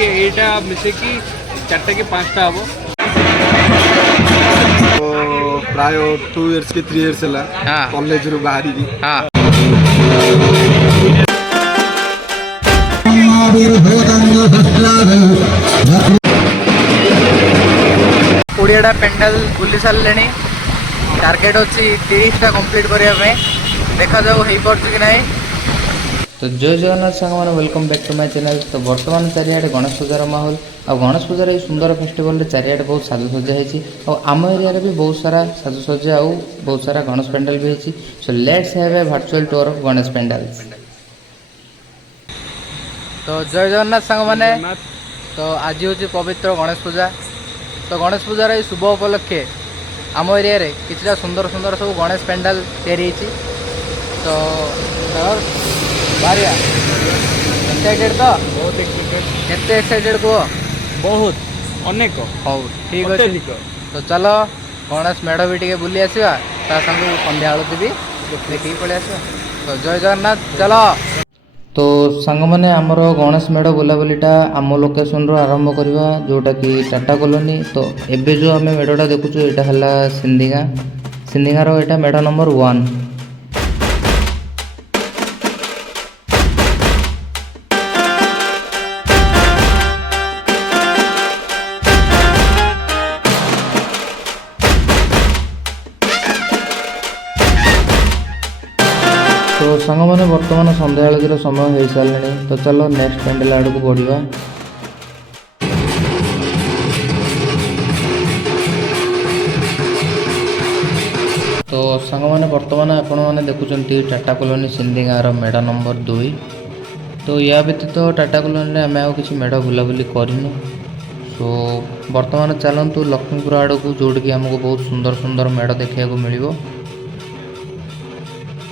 कि एटा मिसेकी 4टा कि 5टा हम प्राय 2 इयर्स कि 3 इयर्स है हाँ कॉलेज रू बाहरी की हाँ कोड़ियाटा पेंडाल बुली सारे टार्गेट अच्छी 30टा कंप्लीट करने देखा जाऊ हो पार्छ कि नहीं। तो जय जगन्नाथ सांग मैंने welcome back to my channel. तो बर्तमान चारिआडे गणेश पूजार माहौल आ गणेश पूजार ये सुंदर फेस्टिवल चारिआडे बहुत साजसज्जा हो आम एरिया भी बहुत सारा साजसज्जा और बहुत सारा गणेश पेंडाल भी होती। So let's have a virtual tour of Ganesh pandals. तो जय जगन्नाथ सांग मैंने तो आज हूँ पवित्र गणेश पूजा। तो गणेश पूजार ये शुभ उपलक्षे आम एरिया रे किछटा सुंदर सुंदर सब गणेश पेंडाल तैयारी तो बारिया एक्साइटेड तो बहुत एक्साइटेड केते एक्साइटेड कह बहुत अनेक हौ ठीक अच्छे। तो चलो गणेश मेढ़ भी टे बुली आसवा ता संग संध्या आलती भी देखिए पलि आस। तो जय जगन्नाथ चलो। तो सांग मैंने आमर गणेश मेढ़ बुलाबुलीटा आम लोकेशन रू आरंभ करवा जोटा कि टाटा कॉलोनी। तो एबे जो आम मेढ़टा देखुचु यहाँ है सिंधिगा सिंधिगार यहाँ मेढ़ नंबर 1। तो सांग मैंने बर्तमान संध्या आलतीर समय हो सारे। तो चलो नेक्स्ट पेंडल आड़ को बढ़िया। तो सांग मैंने बर्तमान आपण मैंने देखुं टाटा कॉलोनी सिंधिगार मेढ़ नंबर 2। तो या व्यतीत टाटा कॉलोनी आम आउ कि मेढ़ बुलाबुली करूँ। सो बर्तमान चलतु लक्ष्मीपुर आड़ को जोड़ कि आमको बहुत सुंदर सुंदर मेढ़ देखा मिल।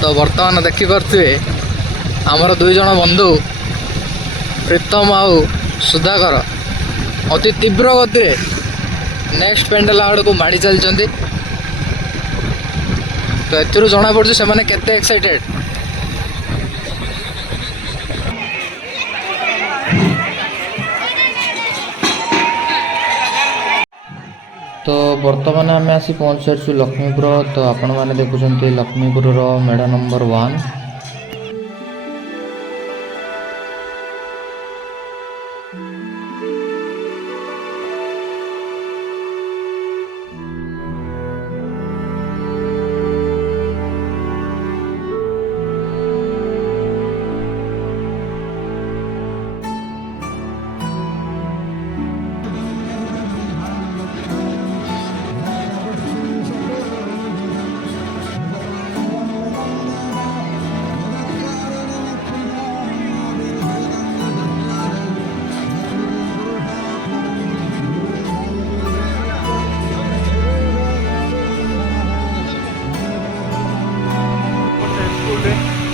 तो बर्तमान देखिपे आमर 2 जन बंधु प्रीतम आउ सुधाकर अति तीव्र गति नेक्स्ट पेंडल आड़ को माड़ी चलती। तो एथुरु जना पड़े से मैंने केते एक्साइटेड। तो बर्तमान आम आसी पहुँच सारी लक्ष्मीपुर। तो आपण मैंने देखुं लक्ष्मीपुर मेढ़ नंबर 1।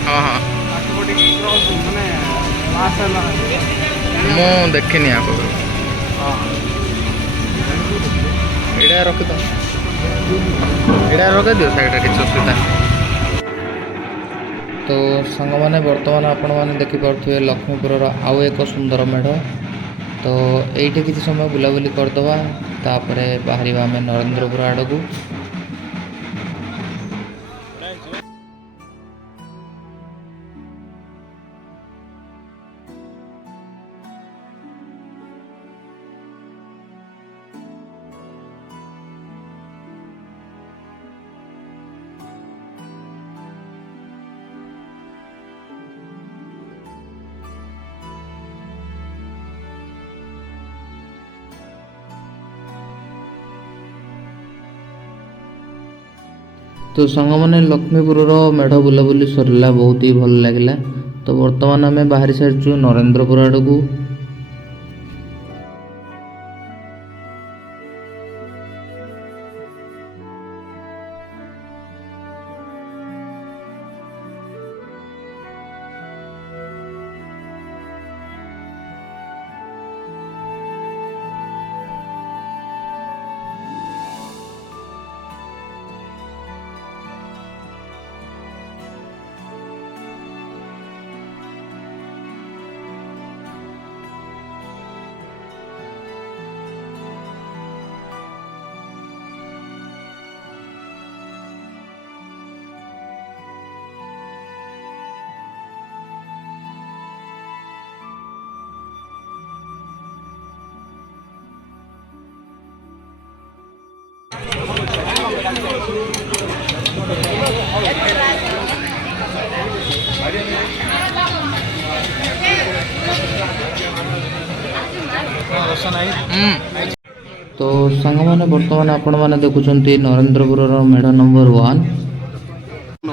हाँ हाँ मु देखनी आप एड़ा रखी तो एड़ा रख दियो साइड किसी असुविधा। तो सांग मैंने बर्तमान आपण मैंने देखिपे लक्ष्मीपुर आउ एक सुंदर मेढ़। तो ये किसी समय बुलाबुली करदे तापर बाहर आम नरेंद्रपुर आड़ को। तो सांग मैंने लक्ष्मीपुर मेढ़ बुलाबुली सरला बहुत ही भल लगे। तो बर्तमान आम बाहरी सारी नरेंद्रपुर आड़ को। तो सांग मैंने बर्तमान आपण मैंने देखुंत नरेंद्रपुर मेढ़ नंबर 1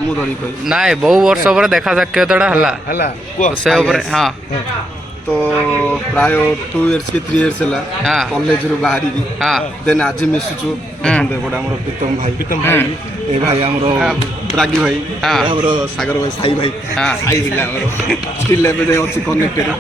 ମୁଁ ଧରି କହିବି नाई बहु वर्ष पर देखा साक्षातटा हला ହେଲା से ऊपर हाँ ତ ପ୍ରାୟ 2 years କି 3 years ହେଲା ହଁ କଲେଜରୁ ବାହାରିକି हाँ ଦେନ୍ ଆଜି ମିଶୁଛୁ ଦେଖନ୍ତୁ ଏପଟେ ଆମର ପ୍ରୀତମ ଭାଇ ଏ ଭାଇ ଆମର ରାଗି ଭାଇ ହଁ। ଏ ଆମର ସାଗର ଭାଇ ସାଇ ଭାଇ ହଁ। ସାଇ ଥିଲା ଆମର ଷ୍ଟିଲ୍ ଏବେ ଯାଏ ଅଛି କନେକ୍ଟେଡ୍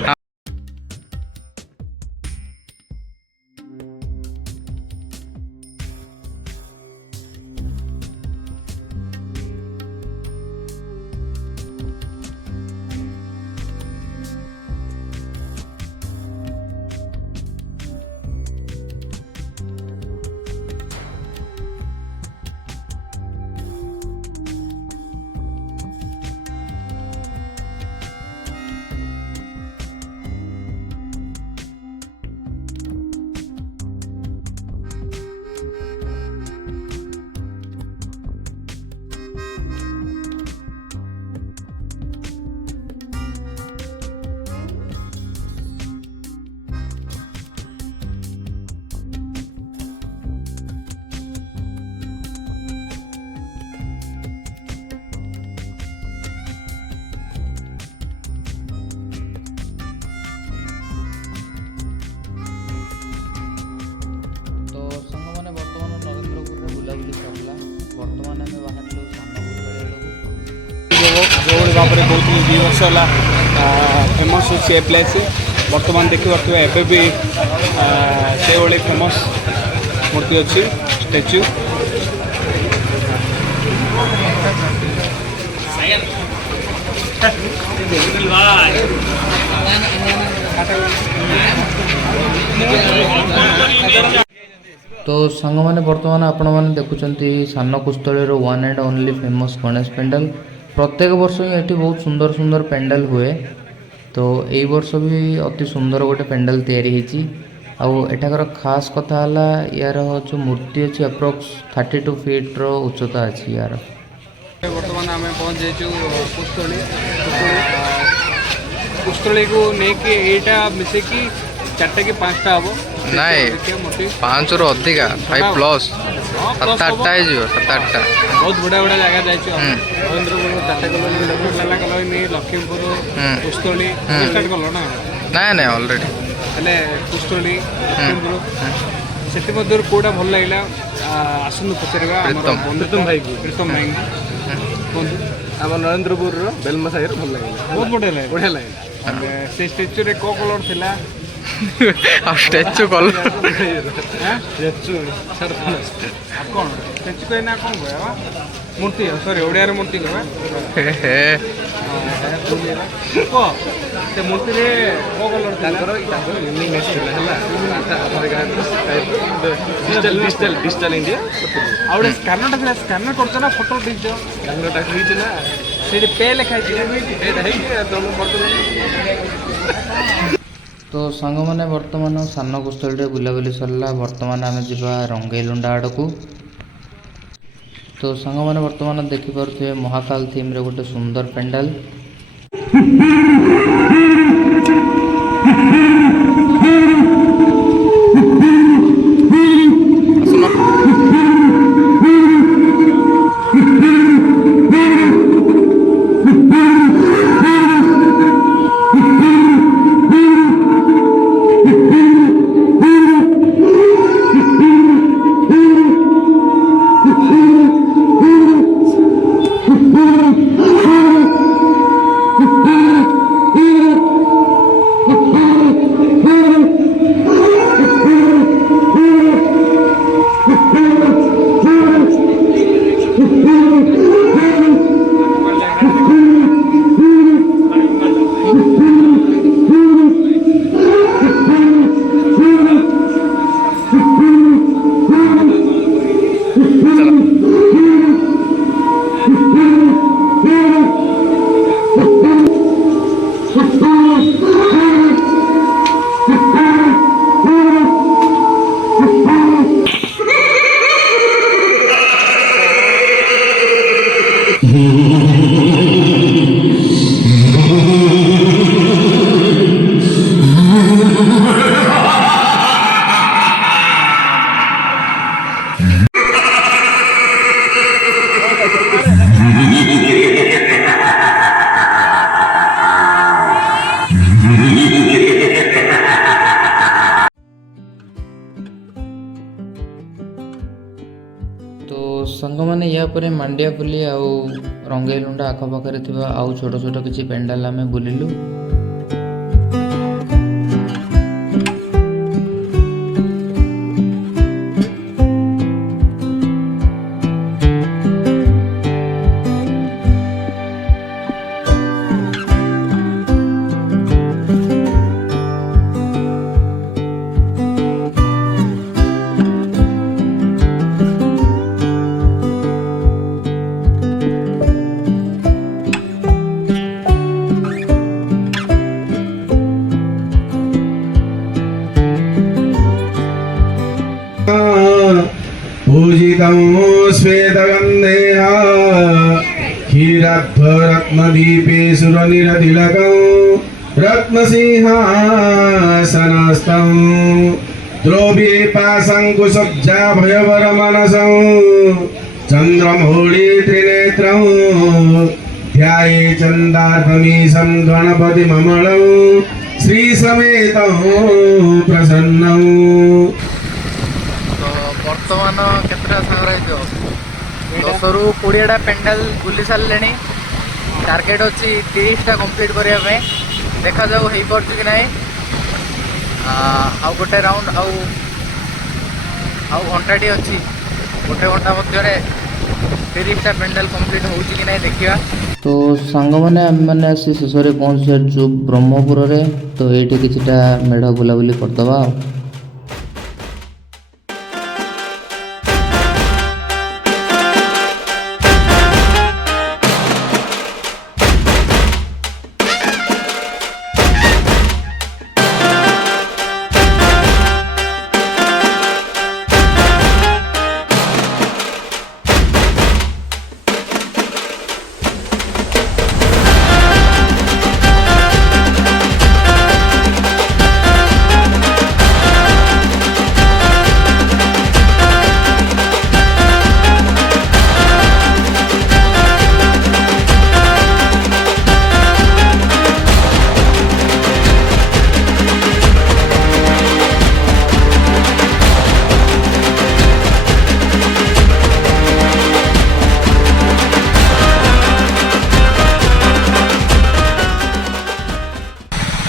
तो सांग मैंने बर्तमान नरेंद्रपुर बुलाबुली सरला बर्तमान आम बाहर ଯୋଉଭଳି ଭାବରେ କହୁଥିଲି 2 ବର୍ଷ ହେଲା ଫେମସ୍ ହେଉଛି ଏ ପ୍ଲେସ୍ ବର୍ତ୍ତମାନ ଦେଖିପାରୁଥିବା ଏବେ ବି ସେଇଭଳି ଫେମସ୍ ମୂର୍ତ୍ତି ଅଛି ଷ୍ଟାଚ୍ୟୁ तो सांग मैंने बर्तमान आपण मैंने देखुंत सान Kustali one and only famous Ganesh pandal प्रत्येक वर्ष ही ये बहुत सुंदर सुंदर पेंडाल हुए तो यही वर्ष भी अति सुंदर गोटे पेंडाल तैयारी आठाकर खास कथा यार जो मूर्ति अच्छी अप्रोक्स 32 फीट उच्चता अच्छी यार ବର୍ତ୍ତମାନ ଆମେ ପହଞ୍ଚି ଯାଇଛୁ କୁସ୍ତଳୀ को ନେଇକି ଏଇଟା ମିଶେଇକି 4ଟା କି 5ଟା ହବ ନାଇଁ 5 ରୁ ଅଧିକା 5 ପ୍ଲସ୍ 7-8ଟା ହେଇଯିବ 7-8ଟା ବହୁତ ବଢ଼ିଆ ବଢ଼ିଆ ଜାଗା ଯାଇଛୁ ନରେନ୍ଦ୍ରପୁର 4ଟା colony Lakshmipala colony Lakshmipur Kustali start କଲ ନା ନାଇଁ ନାଇଁ ଅଲରେଡ଼ି ହେଲେ କୁସ୍ତଳୀ ଲକ୍ଷ୍ମୀପୁର ସେଥିମଧ୍ୟରୁ କେଉଁଟା ଭଲ ଲାଗିଲା ଆସନ୍ତୁ ପଚାରିବା ଆମର ପ୍ରୀତମ ଭାଇ କୁହନ୍ତୁ ଆମ ନରେନ୍ଦ୍ରପୁରର ବେଲମା ସାହିର ଭଲ ଲାଗିଲା ବହୁତ ବଢ଼ିଆ ଲାଗିଲା ସେ ଷ୍ଟାଚ୍ୟୁରେ କେଉଁ କଲର୍ ଥିଲା स्टैचू कल ଷ୍ଟାଚ୍ୟୁ କ'ଣ ଷ୍ଟାଚ୍ୟୁ କହିନା କ'ଣ କହିବା ମୂର୍ତ୍ତି ସରି ଓଡ଼ିଆରେ ମୂର୍ତ୍ତି କହିବା କୁହ ସେ ମୂର୍ତ୍ତିରେ କେଉଁ କଲର୍ ତାଙ୍କର ୟୁନିକନେସ୍ ଥିଲା ହେଲା ଡିଜିଟାଲ ଇଣ୍ଡିଆ ଆଉ ଗୋଟେ ସ୍କାନରଟା ଥିଲା ସ୍କାନର କରୁଛ ନା ଫଟୋ ଦେଇଛ ସ୍କାନରଟା ହେଇଛି ନା ସେଇଠି ପେ ଲେଖା ହେଇଛି तो सांग मैंने बर्तमान सान कुस्तली बुलाबुली सरला बर्तमान आम जा रंगईलुंडा आड़ को तो सांग मैंने बर्तमान देखिपे महाकाल थीम रे गोटे सुंदर पेंडाल ପରେ ମାଣ୍ଡିଆ ପୁଲି ଆଉ ରଙ୍ଗେଇଲୁଣ୍ଡା ଆଖପାଖରେ ଥିବା ଆଉ ଛୋଟ ଛୋଟ କିଛି ପେଣ୍ଡାଲ ଆମେ ବୁଲିଲୁ। पूजितं श्वेतगन्धेन क्षीराब्धरत्नदीपे सुरनिरतिलकं रत्नसिंहासनस्थं द्रव्ये पाशङ्कुशब्जाभयवरमनसं चन्द्रमौळी त्रिनेत्रं ध्याये चन्दार्कमीशं गणपतिममलं श्रीसमेतं प्रसन्नम्। ବର୍ତ୍ତମାନ କେତେଟା ସାଙ୍ଗ ରହିଥିବ 10ରୁ 20ଟା ପେଣ୍ଡାଲ ବୁଲି ସାରିଲେଣି। ଟାର୍ଗେଟ୍ ଅଛି 30ଟା କମ୍ପ୍ଲିଟ୍ କରିବା ପାଇଁ। ଦେଖାଯାଉ ହେଇପାରୁଛି କି ନାହିଁ। ଆଉ ଗୋଟେ ରାଉଣ୍ଡ ଆଉ ଘଣ୍ଟାଟି ଅଛି। ଗୋଟେ ଘଣ୍ଟା ମଧ୍ୟରେ 30ଟା ପେଣ୍ଡାଲ କମ୍ପ୍ଲିଟ୍ ହେଉଛି କି ନାହିଁ ଦେଖିବା। ତ ସାଙ୍ଗମାନେ ଆମେମାନେ ଆସି ଶେଷରେ ପହଞ୍ଚିଛୁ ବ୍ରହ୍ମପୁରରେ। ତ ଏଇଠି କିଛିଟା ମେଢ଼ ବୁଲାବୁଲି କରିଦେବା ଆଉ।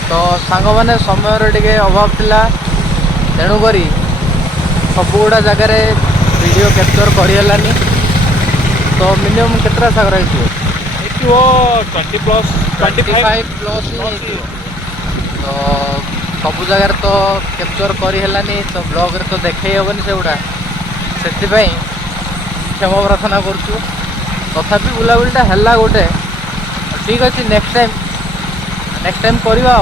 तो सांग मैंने समय टे अभाव थिला तेणुक सबुगुड़ा जगार वीडियो कैप्चर करहलानी। तो मिनिमम केतटा साग रही 25 प्लस तो सब जगार तो कैप्चर करहलानी। तो ब्लॉग रे तो देखे हेबनी से गुड़ा से क्षमा प्रार्थना करुँ। तथापि बुलाबुलीटा है गोटे ठीक अच्छे। नेक्स्ट टाइम करवा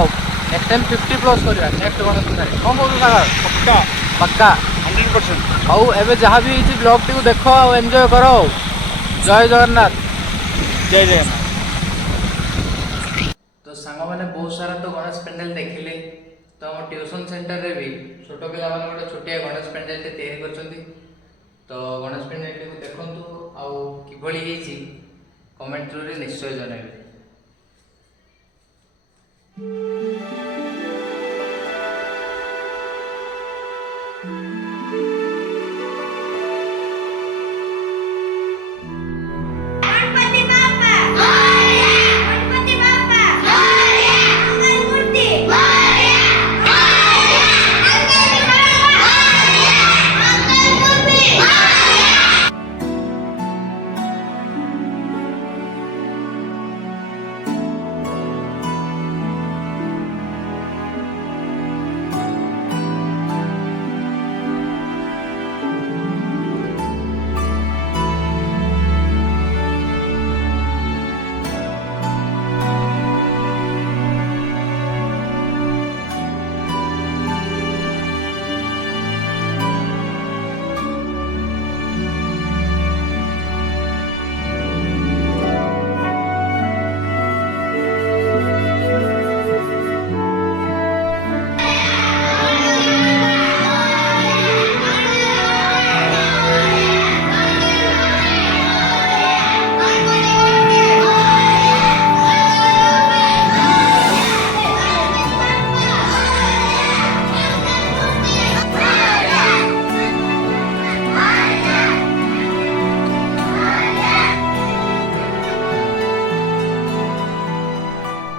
नेक्स्ट टाइम 50 प्लस करवा नेक्स्ट गणेश पूजा कौन कौन सागर पक्का पक्का 100%। आउ एबे जहाँ भी होती ब्लॉग टी देख और एंजॉय करो। जय जगन्नाथ जय जगन्नाथ। तो सांग मैंने बहुत सारा तो गणेश पेंडल देखिले। तो आम ट्यूशन सेंटर रे भी छोट पिला माने गोटे छोटिया गणेश पेंडल टे तैयारी करछंती। तो गणेश पेंडल टी देखंतु आउ किभली हेची कमेंट रे निश्चय जणाइबे।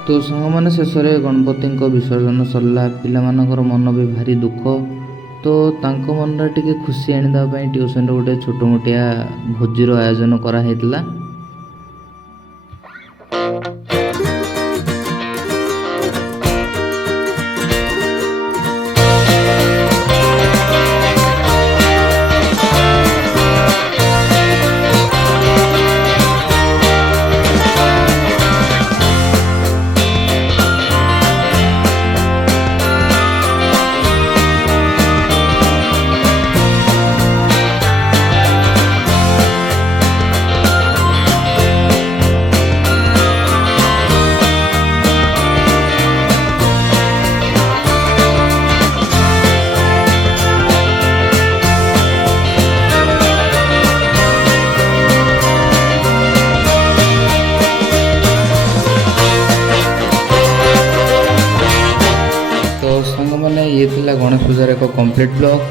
तो साଙ୍ଗମାନେ ଶେଷରେ ଗଣପତିଙ୍କ ବିସର୍ଜନ ସରିଲା। ପିଲାମାନଙ୍କର ମନ ବି ଭାରି ଦୁଃଖ। ତ ତାଙ୍କ ମନରେ ଟିକେ ଖୁସି ଆଣିଦେବା ପାଇଁ ଟ୍ୟୁସନରେ ଗୋଟେ ଛୋଟମୋଟିଆ ଭୋଜିର ଆୟୋଜନ କରାହେଇଥିଲା। ସାଙ୍ଗମାନେ ଇଏ ଥିଲା ଗଣେଶ ପୂଜାର ଏକ କମ୍ପ୍ଲିଟ୍ ବ୍ଲଗ୍।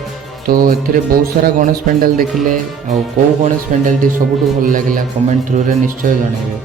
ତ ଏଥିରେ ବହୁତ ସାରା ଗଣେଶ ପେଣ୍ଡାଲ ଦେଖିଲେ, ଆଉ କେଉଁ ଗଣେଶ ପେଣ୍ଡାଲଟି ସବୁଠୁ ଭଲ ଲାଗିଲା କମେଣ୍ଟ ଥ୍ରୁରେ ନିଶ୍ଚୟ ଜଣାଇବେ।